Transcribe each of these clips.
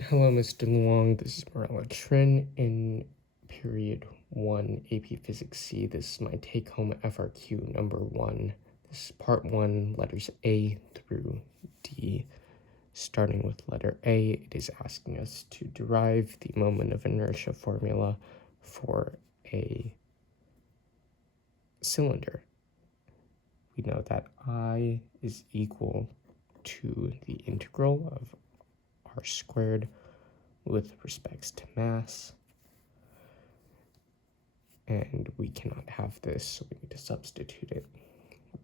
Hello, Mr. Luong. This is Marilla Trin in period 1 AP Physics C. This is my take-home FRQ number 1. This is part 1, letters A through D. Starting with letter A, it is asking us to derive the moment of inertia formula for a cylinder. We know that I is equal to the integral of r squared with respects to mass. And we cannot have this, so we need to substitute it.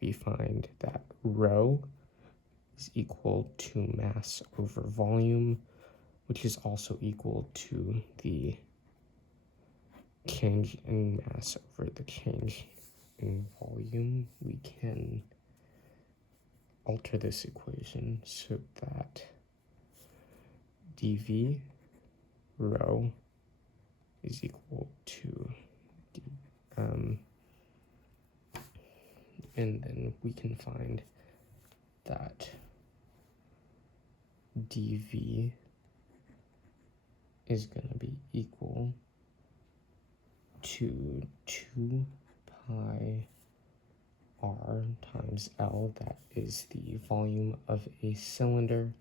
We find that rho is equal to mass over volume, which is also equal to the change in mass over the change in volume. We can alter this equation so that dv rho is equal to and then we can find that dv is going to be equal to 2 pi r times L, that is the volume of a cylinder,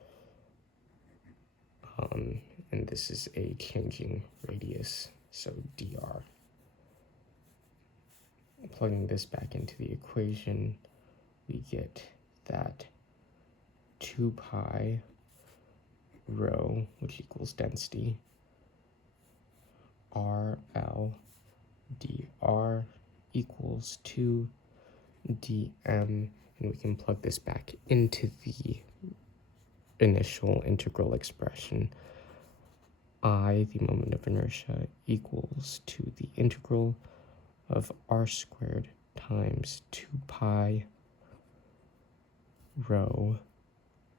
and this is a changing radius, so dr. Plugging this back into the equation, we get that 2 pi rho, which equals density, RL dr equals 2 dm, and we can plug this back into the initial integral expression. I, the moment of inertia, equals to the integral of r squared times 2 pi rho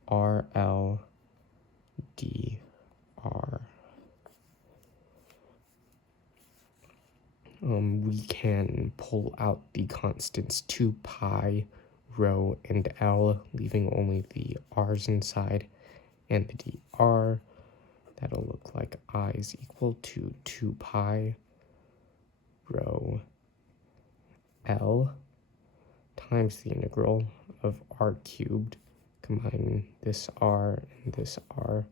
RL dr. We can pull out the constants 2 pi, rho, and L, leaving only the r's inside and the dr. That'll look like I is equal to 2 pi rho L times the integral of r cubed, combine this r and this r,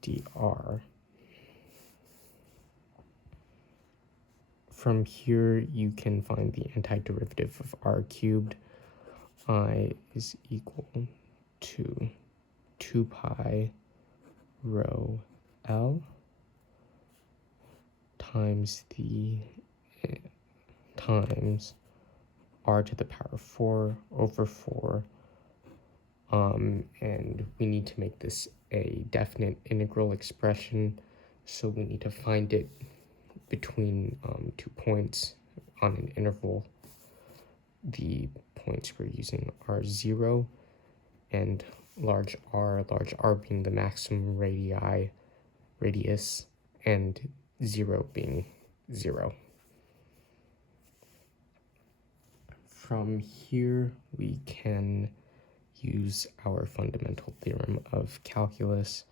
dr. From here, you can find the antiderivative of r cubed. I is equal to 2 pi rho L times times r to the power 4 over 4. And we need to make this a definite integral expression, so we need to find it between 2 points on an interval. The points we're using are 0 and large r being the maximum radius, and 0 being 0. From here, we can use our fundamental theorem of calculus.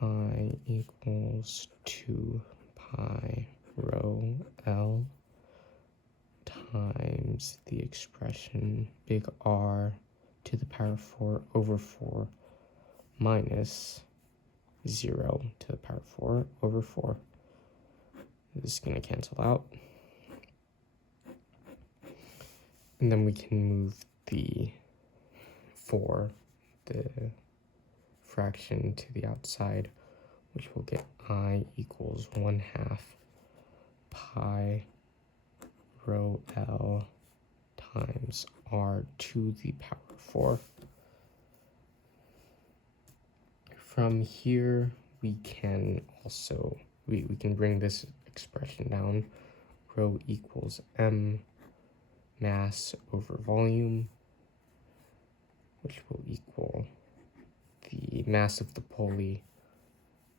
I equals 2 pi rho L times the expression big R to the power 4 over 4 minus 0 to the power 4 over 4. This is going to cancel out. And then we can move the 4, the fraction, to the outside, which will get I equals 1/2 pi rho L times R to the power 4. From here, we can also, we can bring this expression down. Rho equals m mass over volume, which will equal the mass of the pulley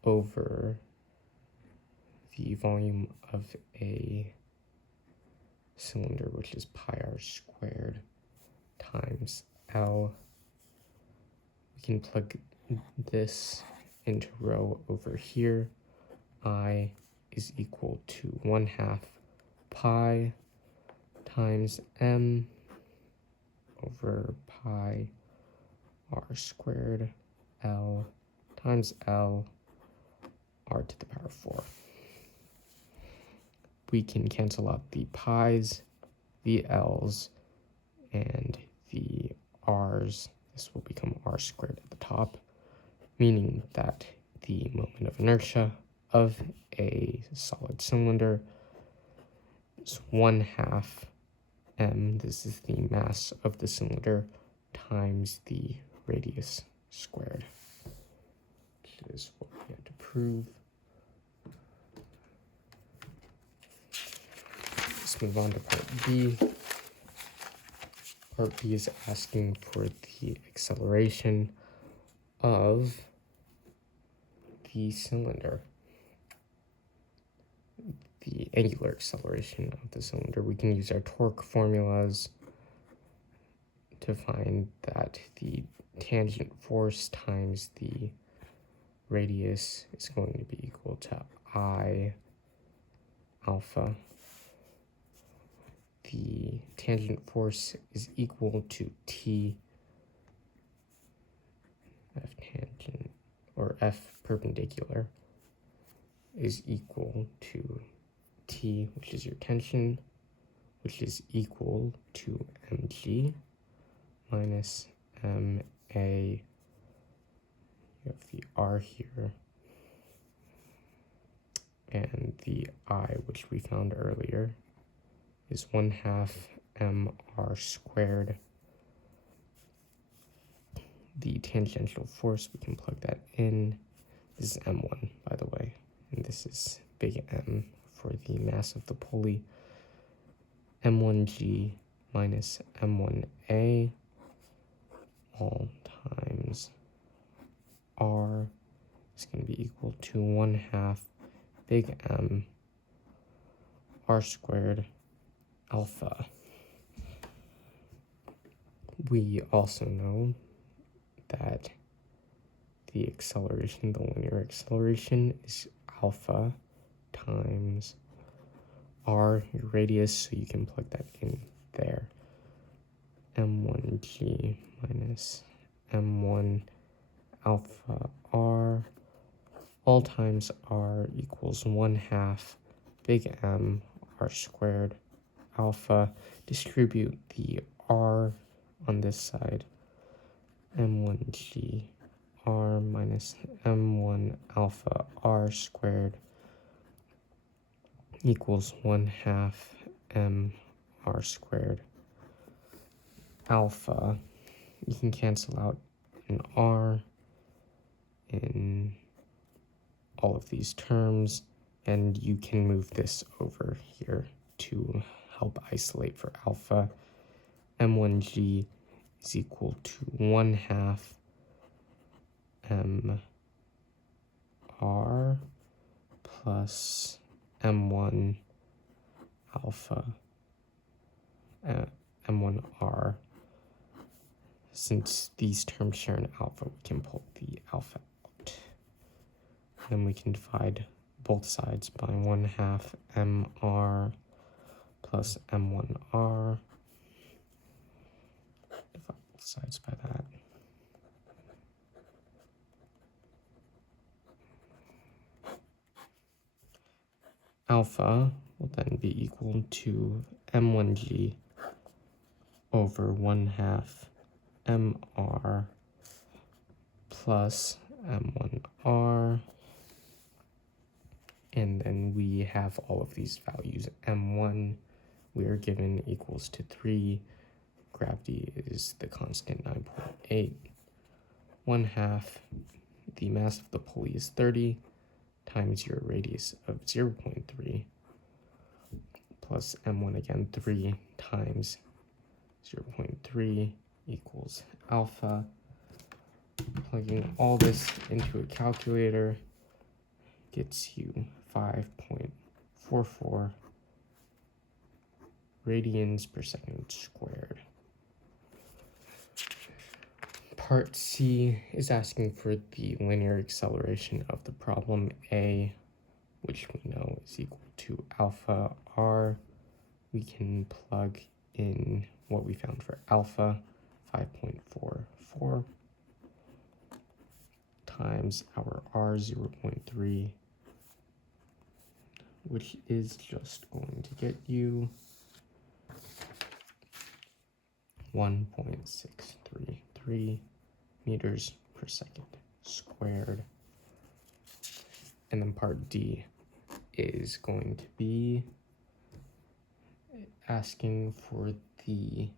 over the volume of a cylinder, which is pi r squared times L. We can plug this into rho over here. I is equal to 1/2 pi times m over pi r squared L times L r to the power 4. We can cancel out the pi's, the l's, and the r's. This will become r squared at the top, meaning that the moment of inertia of a solid cylinder is 1/2 m, this is the mass of the cylinder, times the radius squared, which is what we had to prove. Let's move on to part B. Part B is asking for the acceleration of the cylinder, the angular acceleration of the cylinder. We can use our torque formulas to find that the tangent force times the radius is going to be equal to I alpha. The tangent force is equal to T F tangent, or F perpendicular, is equal to T, which is your tension, which is equal to mg minus ma. You have the r here, and the I, which we found earlier, is 1/2 mr squared. The tangential force, we can plug that in. This is m1, by the way, and this is big M for the mass of the pulley. m1g minus m1a all times r is going to be equal to 1/2 big M r squared alpha. We also know that the acceleration, the linear acceleration, is alpha times r, your radius, so you can plug that in there. m1g minus m1 alpha r all times r equals 1/2 big M r squared alpha. Distribute the r on this side. m1g r minus m1 alpha r squared equals 1/2 m r squared alpha. You can cancel out an r in all of these terms, and you can move this over here to help isolate for alpha. m1g is equal to 1/2 m r plus m1 alpha m1 r. Since these terms share an alpha, we can pull the alpha out. Then we can divide both sides by 1/2 mr plus m1r. Divide both sides by that. Alpha will then be equal to m1g over 1/2 mr plus m1r. And then we have all of these values. m1 we are given equals to 3. Gravity is the constant 9.8. 1/2, the mass of the pulley is 30 times your radius of 0.3 plus m1 again, 3 times 0.3 equals alpha. Plugging all this into a calculator gets you 5.44 radians per second squared. Part C is asking for the linear acceleration of the problem A, which we know is equal to alpha r. We can plug in what we found for alpha, 5.44, times our r, 0.3, which is just going to get you 1.633 meters per second squared. And then part D is going to be asking for the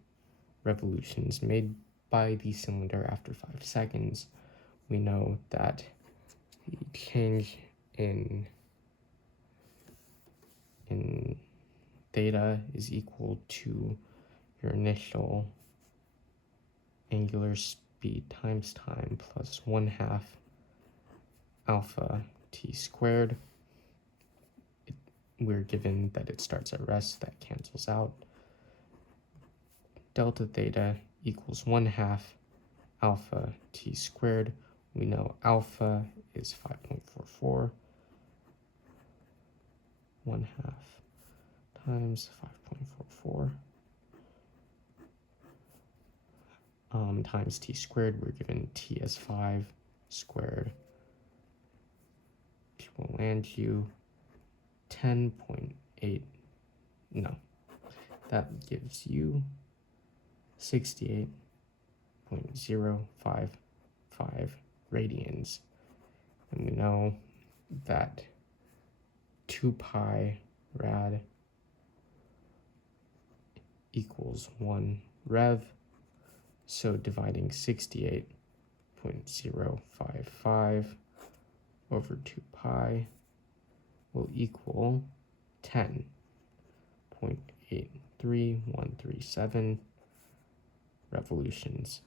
revolutions made by the cylinder after 5 seconds. We know that the change in theta is equal to your initial angular speed times time plus 1/2 alpha t squared. We're given that it starts at rest, that cancels out. Delta theta equals 1/2 alpha t squared. We know alpha is 5.44. 1/2 times 5.44 times t squared. We're given t as 5 squared, which will land you 10.8. No, that gives you 68.055 radians. And we know that 2 pi rad equals 1 rev. So dividing 68.055 over 2 pi will equal 10.83137 revolutions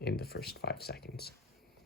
in the first 5 seconds.